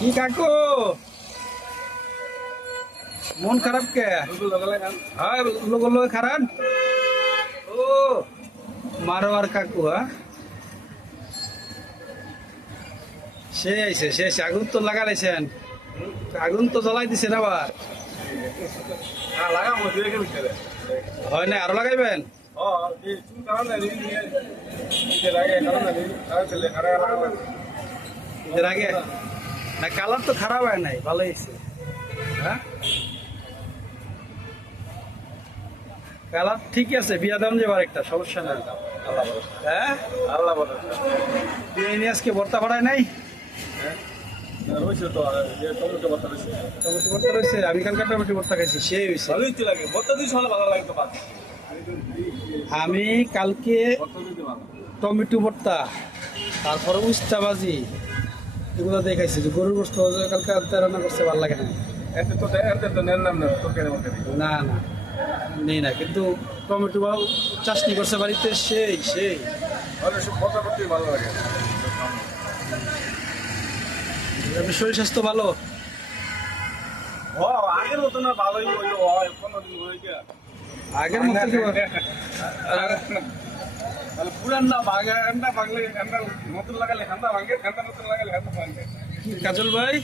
কি কাকু মন খারাপ কে? হ্যাঁ লোক খারাপ। ও মারোয়ার কাকু, শেষ আগুন তো লাগাইছেন, আগুন তো জ্বলাই দিছেন আবার। হয় না আরো লাগাইবেন? এর আগে না কালার তো খারাপ হয় নাই, ভালো হয়েছে। হ্যাঁ কালার ঠিকই আছে, বিয়া দাম যাবার একটা সমস্যা নাই। হ্যাঁ বিয়ে নিয়ে আজকে ভর্তা ভাড়ায় নাই, টমেটো ভর্তা রয়েছে। আমি কালকে টমেটো ভর্তা খাইছি, সেই হয়েছে। আমি কালকে টমেটো ভর্তা, তারপরে উস্তা ভাজি এগুলো দেখাইছি। যে গরুর গোস্ত কালকে রান্না করছে, ভালো লাগে না। না না নেই না, কিন্তু টমেটো চাটনি করছে বাড়িতে, সেই ভালো লাগে। শরীর স্বাস্থ্য ভালো? আগের মতো না, ভালোই আগের মতো পুরান না ভাঙা ভাঙলে নতুন লাগালে খান্দা ভাঙে, খান্দা নতুন লাগালে খান্দা ভাঙে। কাজল ভাই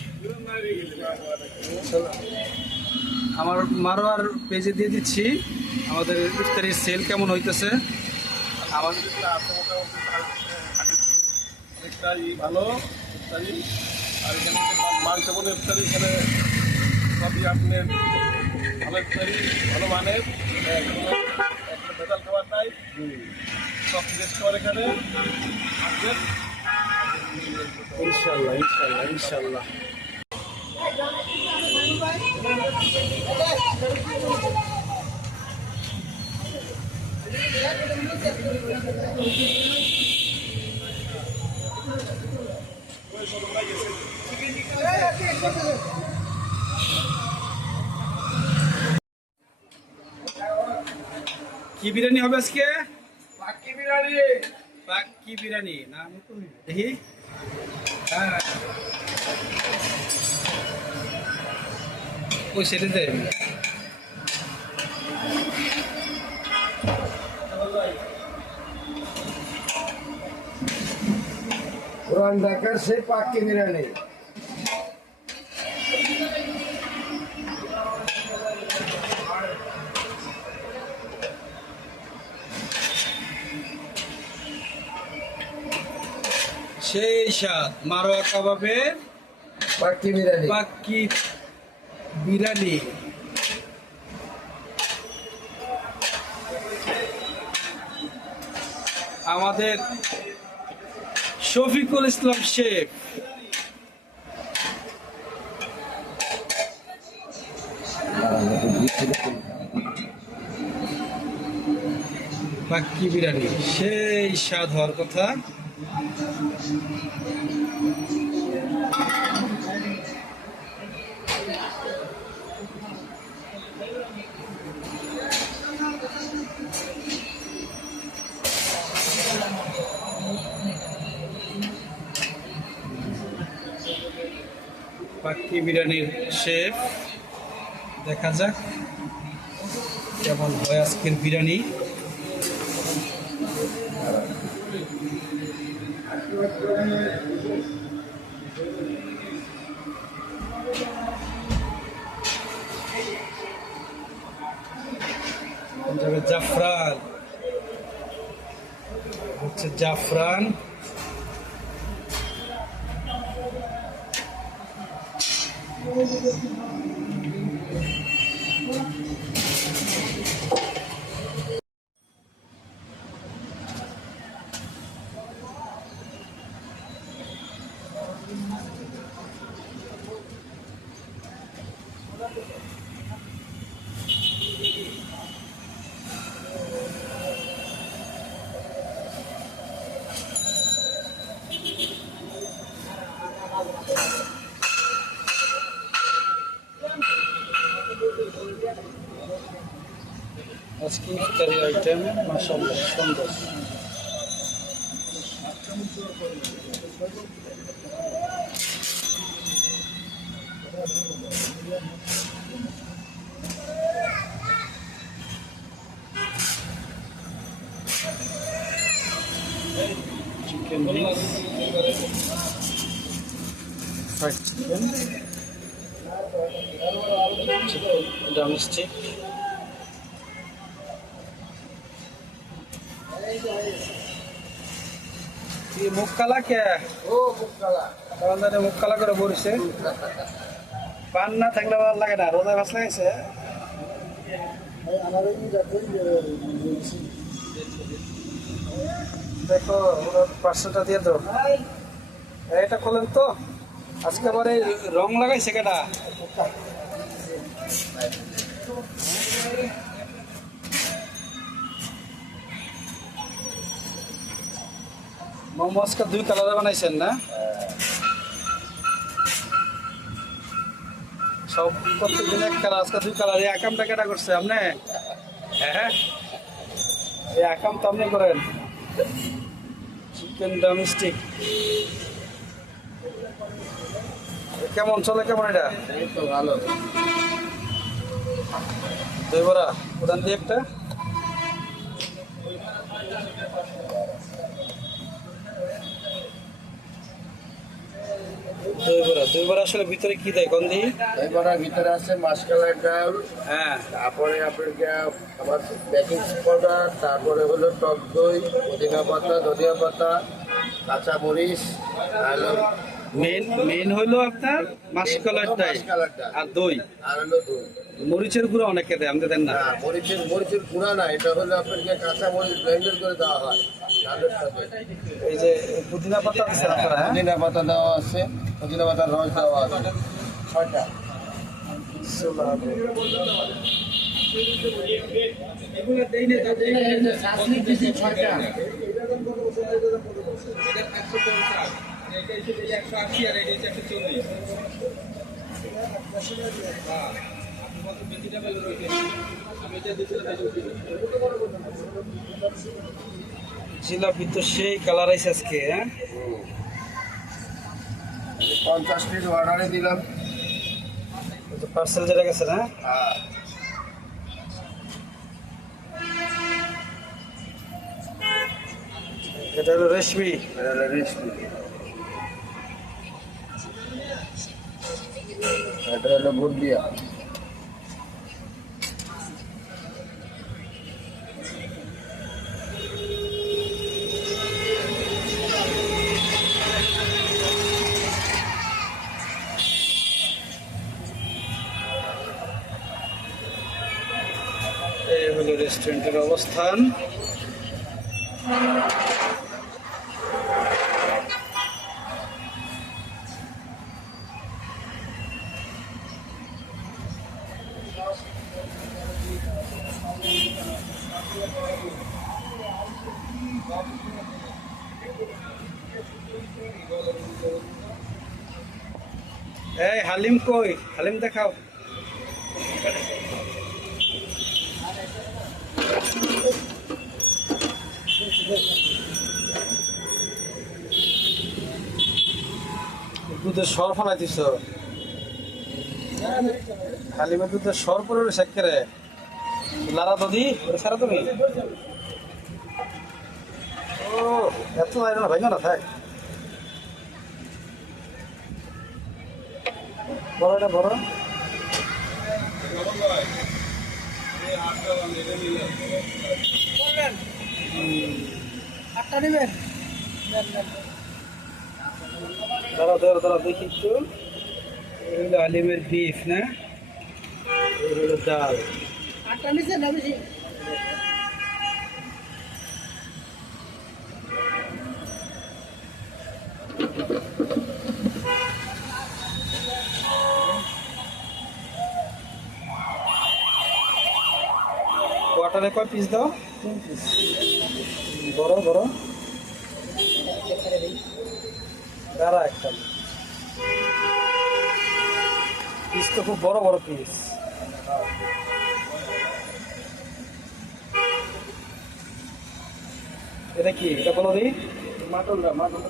আমার মারোয়ার পেজে দিয়ে দিচ্ছি আমাদের ইফতারির সেল কেমন হইতেছে। আমাদের ইফতারি ভালো, ইফতারি আর এখানে মাংস বলে ইফতারি, এখানে সবই আপনার ভালো ইফতারি, ভালো মানের, ভেজাল খাবার নাই, সব ফ্রেশ খাবার এখানে। ইনশাল্লাহ ইনশাল্লাহ ইনশাল্লাহ। কি বিরিয়ানি হবে আজকে? পাক্কি বিরিয়ানি। পাক্কি বিরিয়ানি না, দেখি। হ্যাঁ ওই সেটা দেয়। পুরান ঢাকার সেই পাক্কি বিরিয়ানি। সেই স্বাদ মারোয়া কাবাবের পাক্কি বিরিয়ানি। পাক্কি বিরিয়ানি। আমাদের শফিকুল ইসলাম শেখ পাক্কি বিরিয়ানি, সেই স্বাদ হওয়ার কথা। পাক্কি বিরিয়ানির শেফ, দেখা যাক কেমন হয় আজকের বিরিয়ানি। জাফরান হচ্ছে জাফরান। আজকে ইফতারি আইটেম মাশাআল্লাহ সুন্দর। Chicken wings, fried chicken, drumstick, মুখ কালা কে ও মুক্তালা আমাদের মুখ কালা করে বলছে। পান না থাকলে ভালো লাগে না, রোজা মাছ লাগাইছে। দেখো পার্সেলটা দিয়ে তো, এটা খোলেন তো। আজকে আবার এই রং লাগাইছে কেটা? মোমো আজকে 2 কালারে বানাইছেন না? সব প্রত্যেকদিন 1 কালার, আজকে 2 কালার। এই আকামটা কেটা করছে আপনি? হ্যাঁ, এই আকাম তো আপনি করেন। চিকেন ড্রামস্টিক কেমন চলে, কেমন এটা? এই তো ভালো। দই বড়া প্রধান দিয়ে একটা। দই বড়া আসলে ভিতরে কি দেয় গন্ধি? এবার ভিতরে আছে মাসকালাই ডাল, হ্যাঁ, তারপরে আপনার আমার বেকিং পাউডার, তারপরে হলো টক দই, পুদিনা পাতা, ধনিয়া পাতা, কাঁচা মরিচ, আর মেইন হইলো আপনার মাসকলাইটাই মাসকালাই ডাল আর দই। আর হলো দই। মরিচের গুঁড়ো অনেকে দেয়, আমাদের দেন না। না, মরিচের গুঁড়া না, এটা হলো আপনাকে কাঁচা মরিচ ব্লেন্ডার করে দেওয়া হয় ডালের সাথে। এই যে পুদিনা পাতা দিচ্ছেন আপনারা, হ্যাঁ? পুদিনা পাতা দেওয়া আছে, পুদিনা পাতার রস দেওয়া আছে 6টা। জিলাপি তো সেই কালার আইছে আজকে, হ্যাঁ? 50 পিস অর্ডারে দিলাম। পার্সেল যেটা গেছে না, হ্যাঁ, এটা হলো রেশমি। এটা হলো রেশমি, এটা হলো বুন্দিয়া। এই হলো রেস্টুরেন্টের অবস্থান। এই হালিম কই? হালিম দেখাও। দুধের সর ফেলাই দিছ, হালিমের দুধের সর পরে রয়েছে একেবারে। লারা দদি সারা তুমি। ও এত বাইরে না ভাইও না থাক বড়টা বড় দাঁড়া দাঁড়া দাঁড়া দেখি একটু এই হলো আলিমের বিফ না এই হলো ডাল কোয়াটারে কয় পিস দাও 3 পিস বড় বড় দাঁড়া একটা পিস তো খুব বড় বড় পিস এটা কি এটা বলো দিই মাটনটা মাটন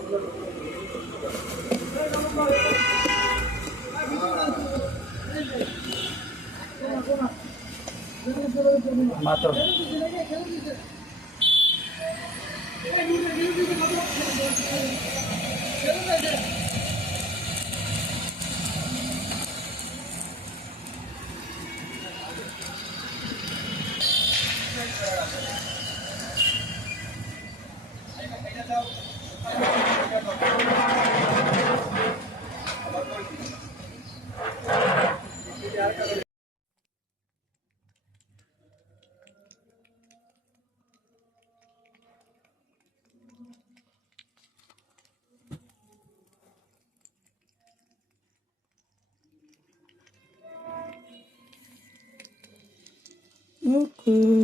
Okay.